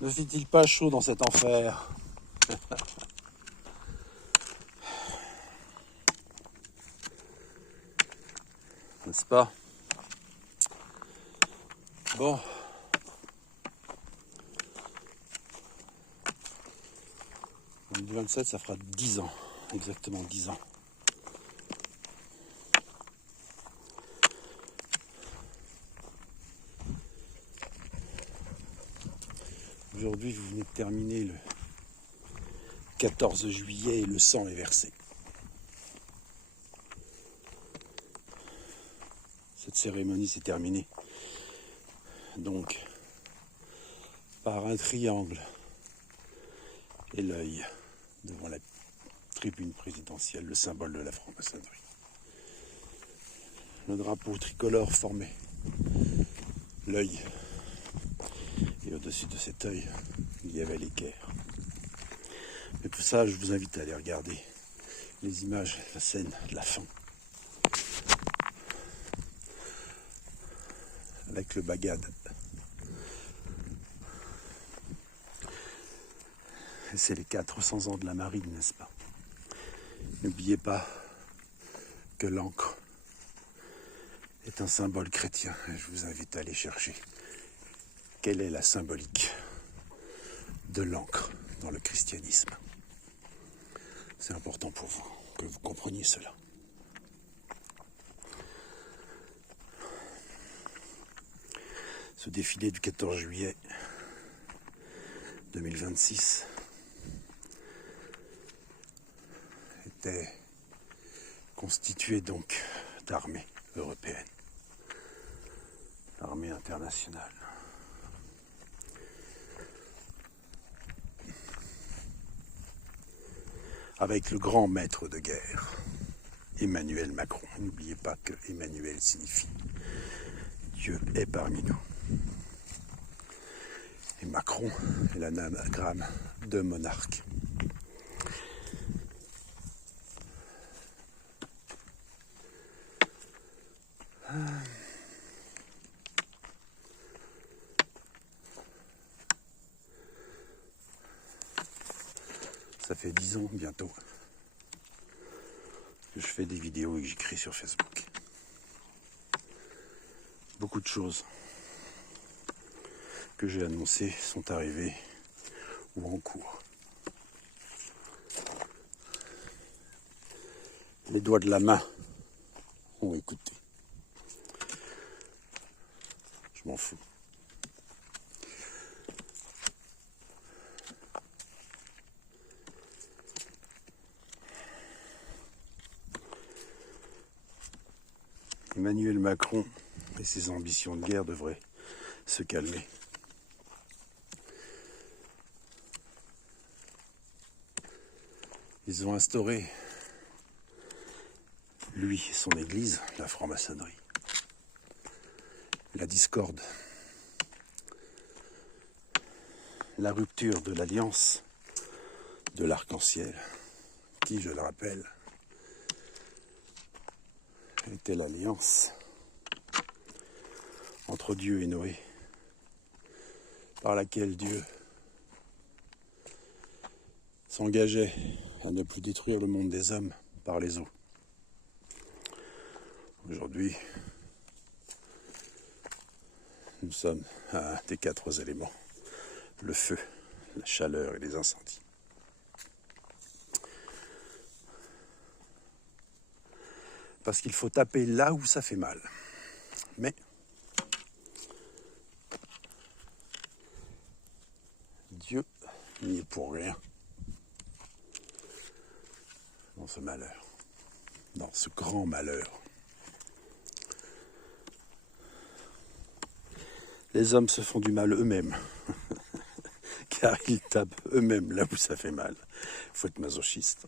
Ne fait-il pas chaud dans cet enfer? N'est-ce pas? Bon. En 2027, ça fera 10 ans. Exactement 10 ans. Aujourd'hui, vous venez de terminer le 14 juillet et le sang est versé. Cette cérémonie s'est terminée. Donc, par un triangle et l'œil devant la tribune présidentielle, le symbole de la franc-maçonnerie. Le drapeau tricolore formait l'œil. Et au-dessus de cet œil, il y avait l'équerre. Mais pour ça, je vous invite à aller regarder les images, la scène de la fin. Avec le bagad. Et c'est les 400 ans de la marine, n'est-ce pas? N'oubliez pas que l'encre est un symbole chrétien. Et je vous invite à aller chercher quelle est la symbolique de l'encre dans le christianisme. C'est important pour vous que vous compreniez cela. Ce défilé du 14 juillet 2026 était constitué donc d'armées européennes, l'armée internationale. Avec le grand maître de guerre, Emmanuel Macron. N'oubliez pas que Emmanuel signifie Dieu est parmi nous. Et Macron est l'anagramme de monarque. Ça fait 10 ans bientôt que je fais des vidéos et que j'écris sur Facebook. Beaucoup de choses que j'ai annoncées sont arrivées ou en cours. Les doigts de la main ont écouté. Je m'en fous. Emmanuel Macron et ses ambitions de guerre devraient se calmer. Ils ont instauré, lui et son église, la franc-maçonnerie, la discorde, la rupture de l'alliance de l'arc-en-ciel, qui, je le rappelle, était l'alliance entre Dieu et Noé, par laquelle Dieu s'engageait à ne plus détruire le monde des hommes par les eaux. Aujourd'hui, nous sommes à un des 4 éléments, le feu, la chaleur et les incendies. Parce qu'il faut taper là où ça fait mal. Mais Dieu n'y est pour rien dans ce malheur, dans ce grand malheur. Les hommes se font du mal eux-mêmes, car ils tapent eux-mêmes là où ça fait mal. Il faut être masochiste.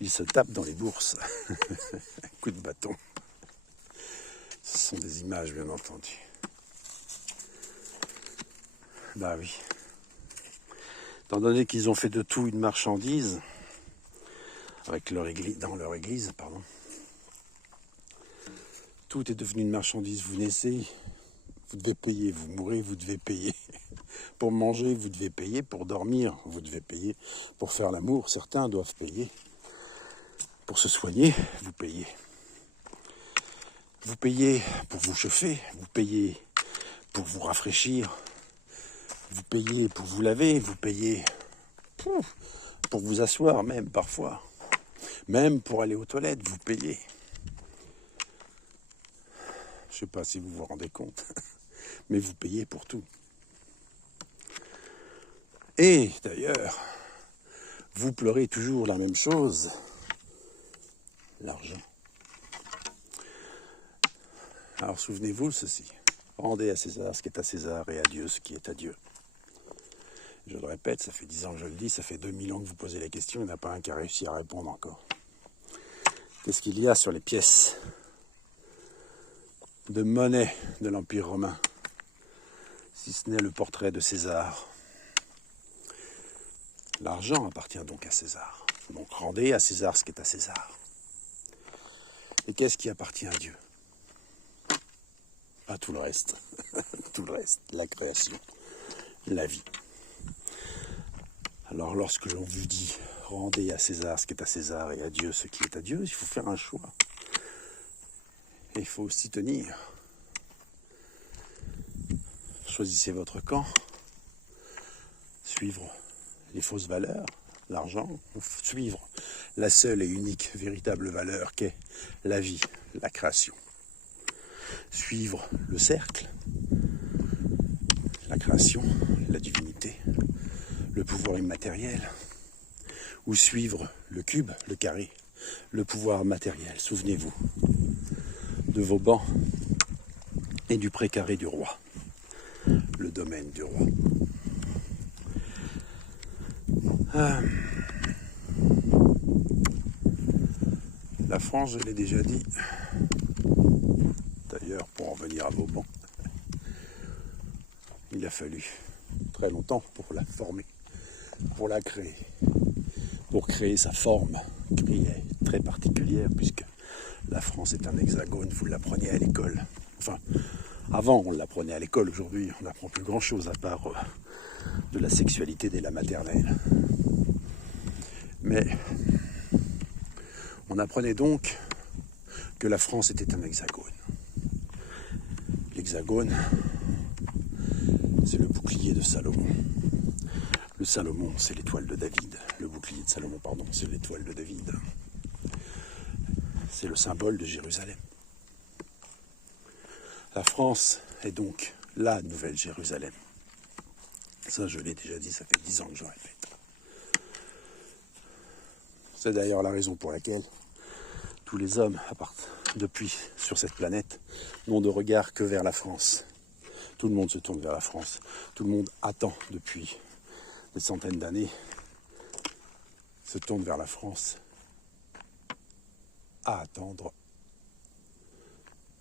Ils se tapent dans les bourses. Un coup de bâton. Ce sont des images, bien entendu. Bah oui. Étant donné qu'ils ont fait de tout une marchandise, avec leur église, dans leur église, pardon. Tout est devenu une marchandise. Vous naissez, vous devez payer. Vous mourrez, vous devez payer. Pour manger, vous devez payer. Pour dormir, vous devez payer. Pour faire l'amour, certains doivent payer. Pour se soigner, vous payez. Vous payez pour vous chauffer. Vous payez pour vous rafraîchir. Vous payez pour vous laver. Vous payez pour vous asseoir même parfois. Même pour aller aux toilettes, vous payez. Je ne sais pas si vous vous rendez compte, mais vous payez pour tout. Et d'ailleurs, vous pleurez toujours la même chose, l'argent. Alors souvenez-vous de ceci, rendez à César ce qui est à César et à Dieu ce qui est à Dieu. Je le répète, ça fait 10 ans que je le dis, ça fait 2000 ans que vous posez la question, il n'y en a pas un qui a réussi à répondre encore. Qu'est-ce qu'il y a sur les pièces de monnaie de l'Empire romain, si ce n'est le portrait de César? L'argent appartient donc à César. Donc rendez à César ce qui est à César. Et qu'est-ce qui appartient à Dieu? Pas tout le reste. Tout le reste, la création, la vie. Alors lorsque l'on vous dit rendez à César ce qui est à César et à Dieu ce qui est à Dieu, il faut faire un choix. Et il faut aussi tenir. Choisissez votre camp. Suivre les fausses valeurs, l'argent, ou suivre la seule et unique véritable valeur qu'est la vie, la création. Suivre le cercle, la création, la divinité, le pouvoir immatériel, ou suivre le cube, le carré, le pouvoir matériel. Souvenez-vous de vos bancs et du précaré du roi, le domaine du roi. La France, je l'ai déjà dit, d'ailleurs pour en venir à vos bancs, il a fallu très longtemps pour la former, pour la créer, pour créer sa forme qui est très particulière puisque la France est un hexagone, vous l'appreniez à l'école. Enfin, avant on l'apprenait à l'école, aujourd'hui on n'apprend plus grand chose à part de la sexualité dès la maternelle. Mais on apprenait donc que la France était un hexagone. L'hexagone, c'est le bouclier de Salomon. Le Salomon, c'est l'étoile de David. Le bouclier de Salomon, pardon, c'est l'étoile de David. C'est le symbole de Jérusalem. La France est donc la nouvelle Jérusalem. Ça, je l'ai déjà dit, ça fait 10 ans que je le répète. C'est d'ailleurs la raison pour laquelle tous les hommes, depuis sur cette planète, n'ont de regard que vers la France. Tout le monde se tourne vers la France. Tout le monde attend depuis des centaines d'années, se tourne vers la France, à attendre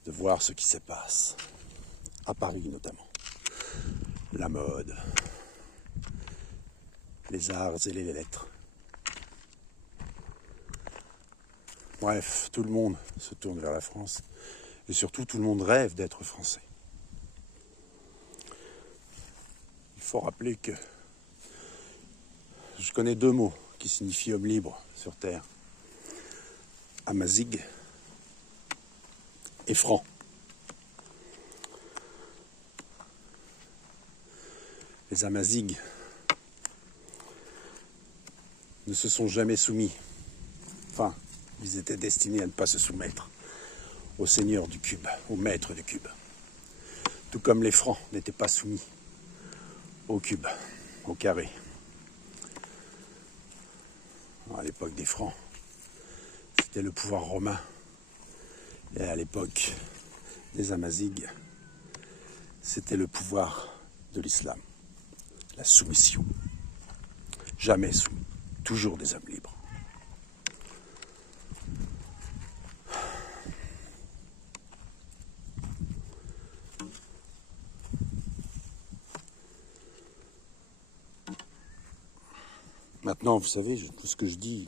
de voir ce qui se passe, à Paris notamment. La mode, les arts et les lettres. Bref, tout le monde se tourne vers la France et surtout tout le monde rêve d'être français. Il faut rappeler que je connais 2 mots qui signifient homme libre sur Terre. Amazigh et franc. Les Amazighs ne se sont jamais soumis. Enfin, ils étaient destinés à ne pas se soumettre au seigneur du cube, au maître du cube. Tout comme les francs n'étaient pas soumis au cube, au carré. À l'époque des francs, c'était le pouvoir romain. Et à l'époque des Amazighs, c'était le pouvoir de l'islam. La soumission. Jamais soumis. Toujours des hommes libres. Maintenant, vous savez, tout ce que je dis,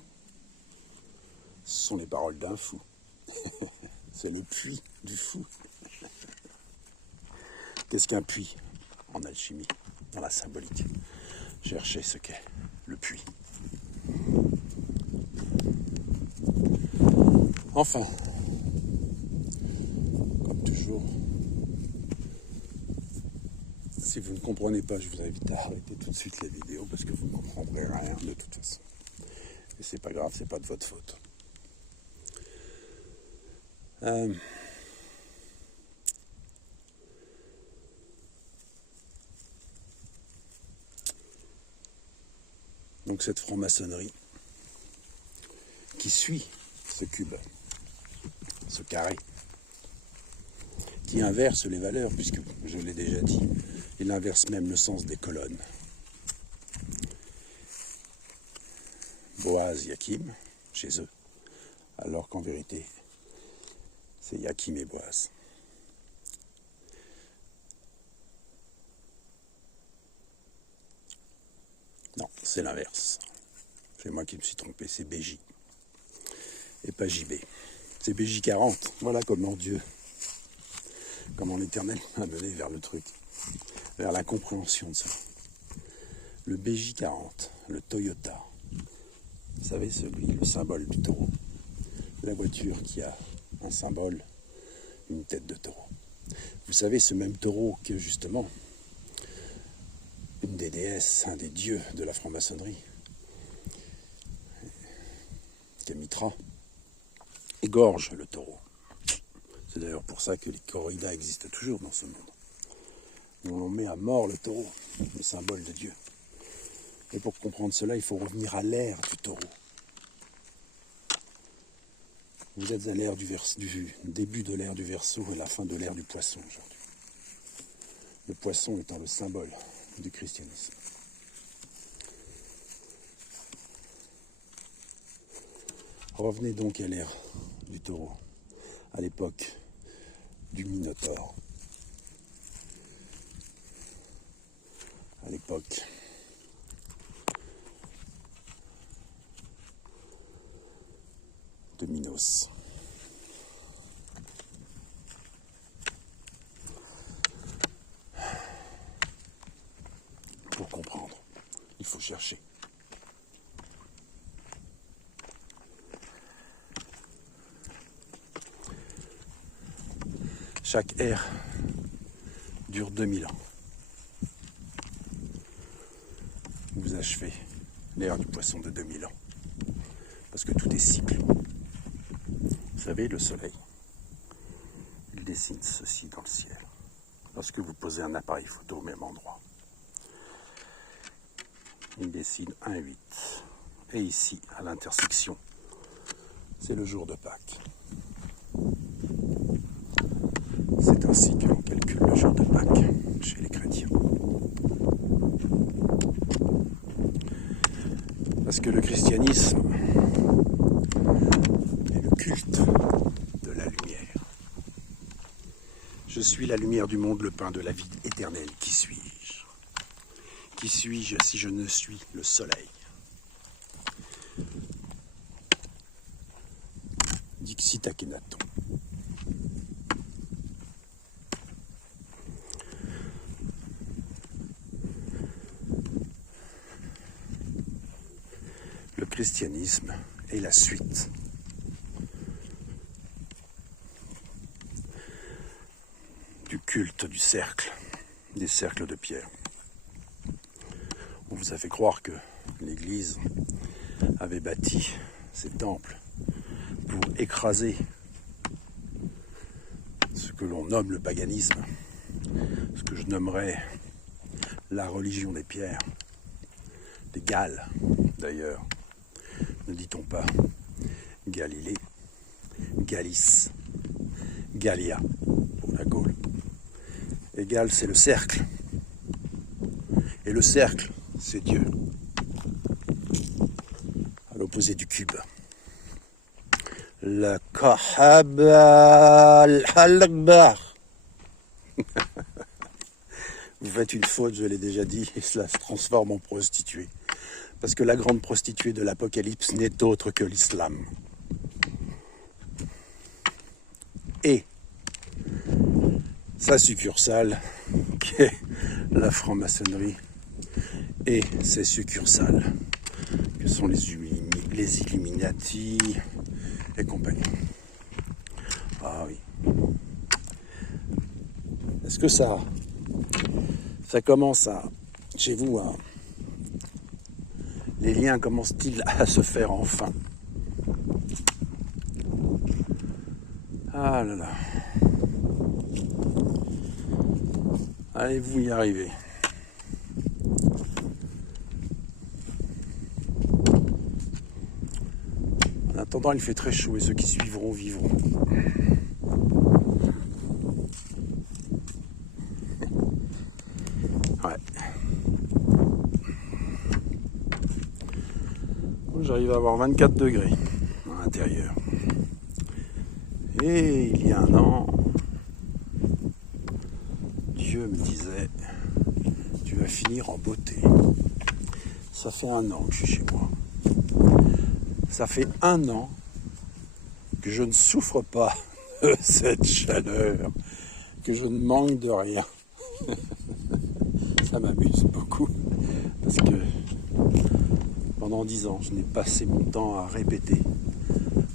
ce sont les paroles d'un fou. C'est le puits du fou. Qu'est-ce qu'un puits en alchimie? dans la symbolique. Cherchez ce qu'est le puits. Enfin, comme toujours, si vous ne comprenez pas, je vous invite à arrêter tout de suite la vidéo parce que vous ne comprendrez rien de toute façon. Et c'est pas grave, c'est pas de votre faute. Donc cette franc-maçonnerie qui suit ce cube, ce carré, qui inverse les valeurs, puisque je l'ai déjà dit, il inverse même le sens des colonnes. Boaz, Yakim, chez eux, alors qu'en vérité, c'est Yakim et Boaz. Non, c'est l'inverse. C'est moi qui me suis trompé, c'est BJ. Et pas JB. C'est BJ 40. Voilà comment Dieu, comment l'Éternel m'a mené vers le truc, vers la compréhension de ça. Le BJ 40, le Toyota. Vous savez, le symbole du taureau. La voiture qui a un symbole, une tête de taureau. Vous savez, ce même taureau que justement, une des déesses, un des dieux de la franc-maçonnerie, Mitra, égorge le taureau. C'est d'ailleurs pour ça que les corridas existent toujours dans ce monde. Où on met à mort le taureau, le symbole de Dieu. Et pour comprendre cela, il faut revenir à l'ère du taureau. Vous êtes à l'ère du début de l'ère du Verseau et la fin de l'ère du Poisson aujourd'hui. Le poisson étant le symbole du christianisme. Revenez donc à l'ère du taureau, à l'époque du Minotaure, à l'époque de Minos. Pour comprendre, il faut chercher. Chaque ère dure 2000 ans. Vous achevez l'ère du poisson de 2000 ans. Parce que tout est cycle. Vous savez, le soleil, il dessine ceci dans le ciel. Lorsque vous posez un appareil photo au même endroit, il dessine 1,8. Et ici, à l'intersection, c'est le jour de Pâques. C'est ainsi que l'on calcule le jour de Pâques chez les chrétiens. Parce que le christianisme est le culte de la lumière. Je suis la lumière du monde, le pain de la vie éternelle. Qui suis-je? Qui suis-je si je ne suis le soleil? Dixit Akhenaton. Le christianisme est la suite du culte du cercle, des cercles de pierre. On vous a fait croire que l'Église avait bâti ces temples pour écraser ce que l'on nomme le paganisme, ce que je nommerais la religion des pierres, des Galles d'ailleurs. Ne dit-on pas Galilée, Galice, Gallia pour la Gaule. Et Galles, c'est le cercle. Et le cercle, c'est Dieu. À l'opposé du cube. Le Kaaba al-Akbar. Vous faites une faute, je l'ai déjà dit, et cela se transforme en prostituée. Parce que la grande prostituée de l'Apocalypse n'est autre que l'islam. Et sa succursale, qui est la franc-maçonnerie, et ses succursales, que sont les Illuminati et compagnie. Ah oui. Est-ce que ça commence à, chez vous, les liens commencent-ils à se faire enfin? Ah là là. Allez-vous y arriver? En attendant, il fait très chaud et ceux qui suivront vivront. Ouais. J'arrive à avoir 24 degrés à l'intérieur. Et il y a un an, Dieu me disait, tu vas finir en beauté. Ça fait un an que je suis chez moi. Ça fait un an que je ne souffre pas de cette chaleur, que je ne manque de rien. Ça m'amuse beaucoup, parce que pendant 10 ans, je n'ai passé mon temps à répéter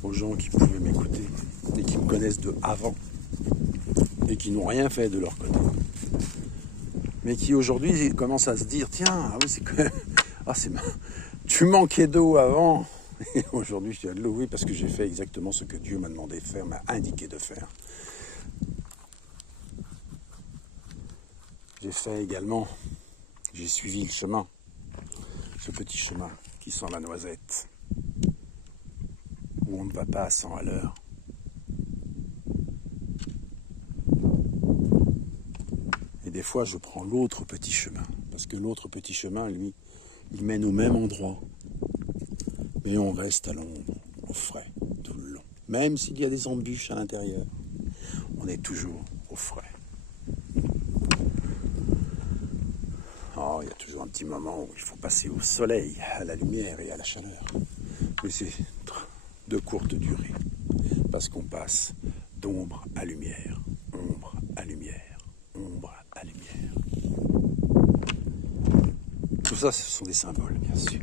aux gens qui pouvaient m'écouter et qui me connaissent de avant et qui n'ont rien fait de leur côté, mais qui aujourd'hui commencent à se dire, tiens, ah oui, c'est que tu manquais d'eau avant et aujourd'hui tu as de l'eau. Oui, parce que j'ai fait exactement ce que Dieu m'a demandé de faire, m'a indiqué de faire. J'ai fait également, j'ai suivi le chemin, ce petit chemin qui sent la noisette, où on ne va pas à 100 à l'heure. Et des fois, je prends l'autre petit chemin, parce que l'autre petit chemin, lui, il mène au même endroit. Mais on reste à l'ombre, au frais, tout le long. Même s'il y a des embûches à l'intérieur, on est toujours au frais. Oh, il y a toujours un petit moment où il faut passer au soleil, à la lumière et à la chaleur. Mais c'est de courte durée, parce qu'on passe d'ombre à lumière, ombre à lumière, ombre à lumière. Tout ça, ce sont des symboles, bien sûr.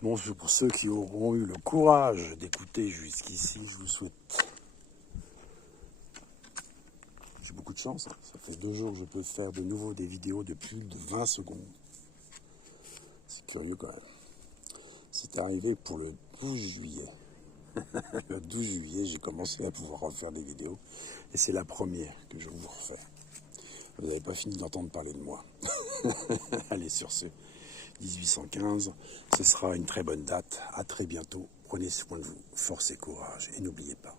Bon, pour ceux qui auront eu le courage d'écouter jusqu'ici, je vous souhaite. J'ai beaucoup de chance, hein. Ça fait 2 jours que je peux faire de nouveau des vidéos de plus de 20 secondes. C'est curieux quand même. C'est arrivé pour le 12 juillet. Le 12 juillet, j'ai commencé à pouvoir refaire des vidéos. Et c'est la première que je vous refais. Vous n'avez pas fini d'entendre parler de moi. Allez, sur ce, 1815, ce sera une très bonne date. À très bientôt. Prenez soin de vous. Force et courage. Et n'oubliez pas,